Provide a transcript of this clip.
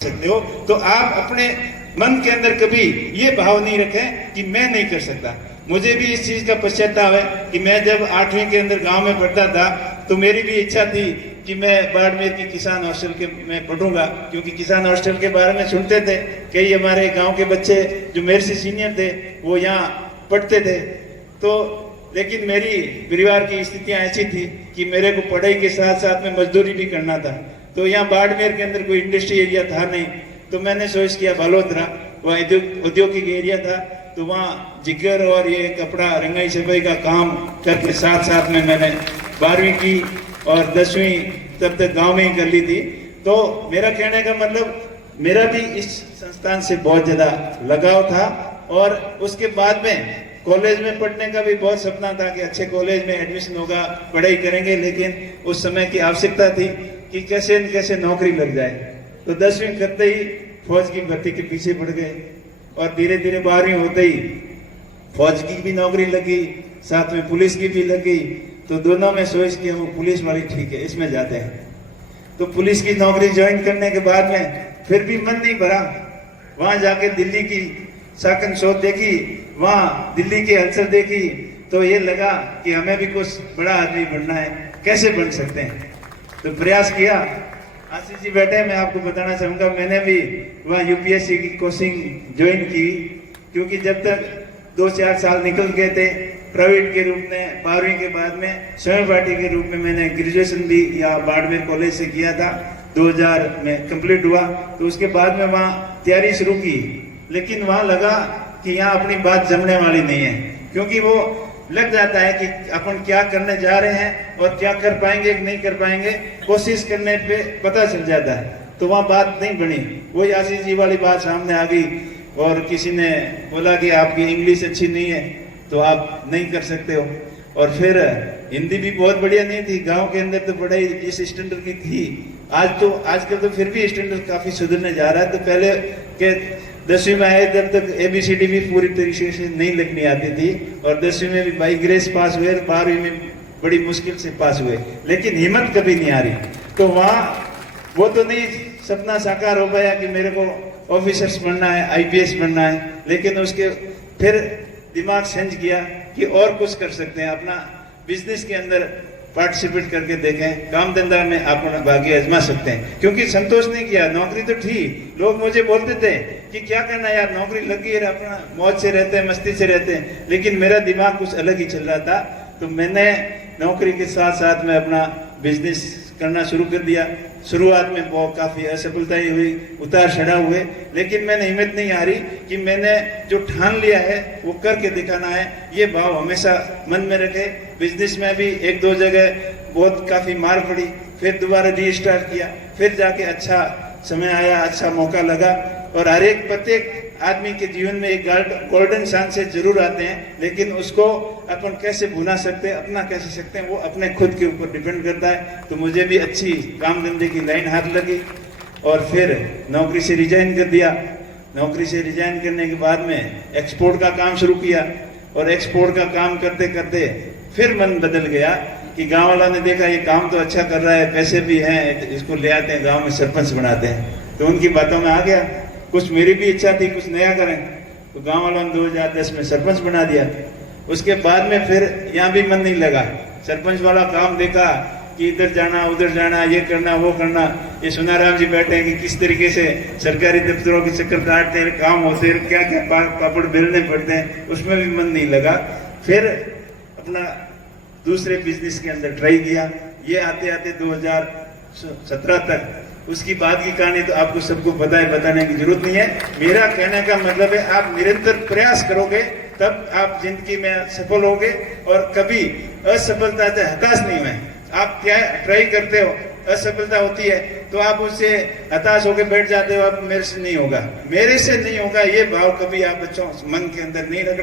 सकते हो। तो आप अपने मन के अंदर कभी ये भाव नहीं रखें कि मैं नहीं कर सकता। मुझे भी इस चीज का पश्चाताप है कि मैं जब 8वीं के अंदर गांव में पढ़ता था तो मेरी भी इच्छा थी कि मैं बाड़मेर की किसान हॉस्टल के में पढ़ूंगा, क्योंकि किसान हॉस्टल के बारे में सुनते थे। कई हमारे गांव के बच्चे जो मेरे से सीनियर थे वो यहाँ पढ़ते थे। तो लेकिन मेरी परिवार की स्थितियां ऐसी थी कि मेरे को पढ़ाई के साथ साथ में मजदूरी भी करना था। तो यहाँ बाड़मेर के अंदर कोई इंडस्ट्री एरिया था नहीं, तो मैंने सोच किया बालोतरा, वहाँ औद्योगिक एरिया था, तो वहाँ जिगर और ये कपड़ा रंगाई छपाई का काम करके साथ साथ में मैंने 12वीं की और 10वीं तब तक गांव में ही कर ली थी। तो मेरा कहने का मतलब मेरा भी इस संस्थान से बहुत ज्यादा लगाव था। और उसके बाद में कॉलेज में पढ़ने का भी बहुत सपना था कि अच्छे कॉलेज में एडमिशन होगा, पढ़ाई करेंगे, लेकिन उस समय की आवश्यकता थी कि कैसे न कैसे नौकरी लग जाए। तो 10वीं करते ही फौज की भर्ती के पीछे पड़ गए और धीरे धीरे 12वीं होते ही फौज की भी नौकरी लगी, साथ में पुलिस की भी लगी। तो दोनों में सोच के वो पुलिस वाली ठीक है, इसमें जाते हैं। तो पुलिस की नौकरी ज्वाइन करने के बाद में फिर भी मन नहीं भरा। वहां जाके दिल्ली की साकन शोध देखी, वहां दिल्ली की हलचल देखी, तो ये लगा कि हमें भी कुछ बड़ा आदमी बनना है, कैसे बन सकते हैं। तो प्रयास किया। आशीष जी बैठे, मैं आपको बताना चाहूंगा मैंने भी वहाँ यूपीएससी की कोचिंग ज्वाइन की, क्योंकि जब तक 2-4 साल निकल गए थे प्राइवेट के रूप में, 12वीं के बाद में स्वयं पार्टी के रूप में मैंने ग्रेजुएशन भी या बाड़मेर कॉलेज से किया था, 2000 में कंप्लीट हुआ। तो उसके बाद में वहाँ तैयारी शुरू की, लेकिन वहाँ लगा कि यहाँ अपनी बात जमने वाली नहीं है, क्योंकि वो लग जाता है कि अपन क्या करने जा रहे हैं और क्या कर पाएंगे कि नहीं कर पाएंगे, कोशिश करने पे पता चल जाता है। तो वहाँ बात नहीं बनी, वही आशीष जी वाली बात सामने आ गई और किसी ने बोला कि आपकी इंग्लिश अच्छी नहीं है तो आप नहीं कर सकते हो। और फिर हिंदी भी बहुत बढ़िया नहीं थी, गांव के अंदर तो पढ़ाई इस स्टैंडर्ड की थी। आजकल तो फिर भी स्टैंडर्ड काफी सुधरने जा रहा है। तो पहले के 10वीं में आए तब तक ABCD भी पूरी तरीके से नहीं लिखनी आती थी, और 10वीं में भी बाई ग्रेस पास हुए, 12वीं में बड़ी मुश्किल से पास हुए, लेकिन हिम्मत कभी नहीं आ रही। तो वहाँ वो तो नहीं सपना साकार हो पाया कि मेरे को ऑफिसर्स बनना है, IPS बनना है, लेकिन उसके फिर दिमाग सेंस किया कि और कुछ कर सकते हैं, अपना बिजनेस के अंदर पार्टिसिपेट करके देखें, काम धंधा में अपना भाग्य आजमा सकते हैं। क्योंकि संतोष नहीं किया, नौकरी तो थी, लोग मुझे बोलते थे कि क्या करना यार, नौकरी लगी है, अपना मौज से रहते हैं, मस्ती से रहते हैं, लेकिन मेरा दिमाग कुछ अलग ही चल रहा था। तो मैंने नौकरी के साथ साथ में अपना बिजनेस करना शुरू कर दिया। शुरुआत में बहुत काफी असफलताएं हुई, उतार चढ़ाव हुए, लेकिन मैंने हिम्मत नहीं हारी कि मैंने जो ठान लिया है वो करके दिखाना है। ये भाव हमेशा मन में रखे। बिजनेस में भी 1-2 जगह बहुत काफी मार पड़ी, फिर दोबारा रीस्टार्ट किया, फिर जाके अच्छा समय आया, अच्छा मौका लगा। और हर एक प्रत्येक आदमी के जीवन में एक गोल्डन चांस से जरूर आते हैं, लेकिन उसको अपन कैसे भुना सकते हैं, अपना कैसे सकते हैं, वो अपने खुद के ऊपर डिपेंड करता है। तो मुझे भी अच्छी काम धंधे की लाइन हाथ लगी और फिर नौकरी से रिजाइन कर दिया। नौकरी से रिजाइन करने के बाद में एक्सपोर्ट का काम शुरू किया, और एक्सपोर्ट का काम करते करते फिर मन बदल गया कि गाँव वालों ने देखा ये काम तो अच्छा कर रहा है, पैसे भी हैं, इसको ले आते हैं गाँव में सरपंच बनाते हैं। तो उनकी बातों में आ गया, कुछ मेरी भी इच्छा थी कुछ नया करें, तो गांव वालों ने 2010 में सरपंच बना दिया। उसके बाद में फिर यहाँ भी मन नहीं लगा, सरपंच वाला काम देखा कि इधर जाना उधर जाना, ये करना वो करना। ये सुनाराम जी बैठे हैं कि किस तरीके से सरकारी दफ्तरों के चक्कर काटते हैं, काम होते हैं, क्या क्या पापड़ बेलने पड़ते हैं, उसमें भी मन नहीं लगा। फिर अपना दूसरे बिजनेस के अंदर ट्राई किया। ये आते आते 2017 तक, उसकी बाद की कहानी तो आपको सबको पता है, बताने की जरूरत नहीं है। मेरा कहने का मतलब है आप निरंतर प्रयास करोगे तब आप जिंदगी में सफल होगे, और कभी असफलता से हताश नहीं हुए। आप क्या ट्राई करते हो, असफलता होती है तो आप उससे हताश होकर बैठ जाते हो, अब मेरे से नहीं होगा, मेरे से नहीं होगा, ये भाव कभी आप बच्चों मन के अंदर नहीं रखना।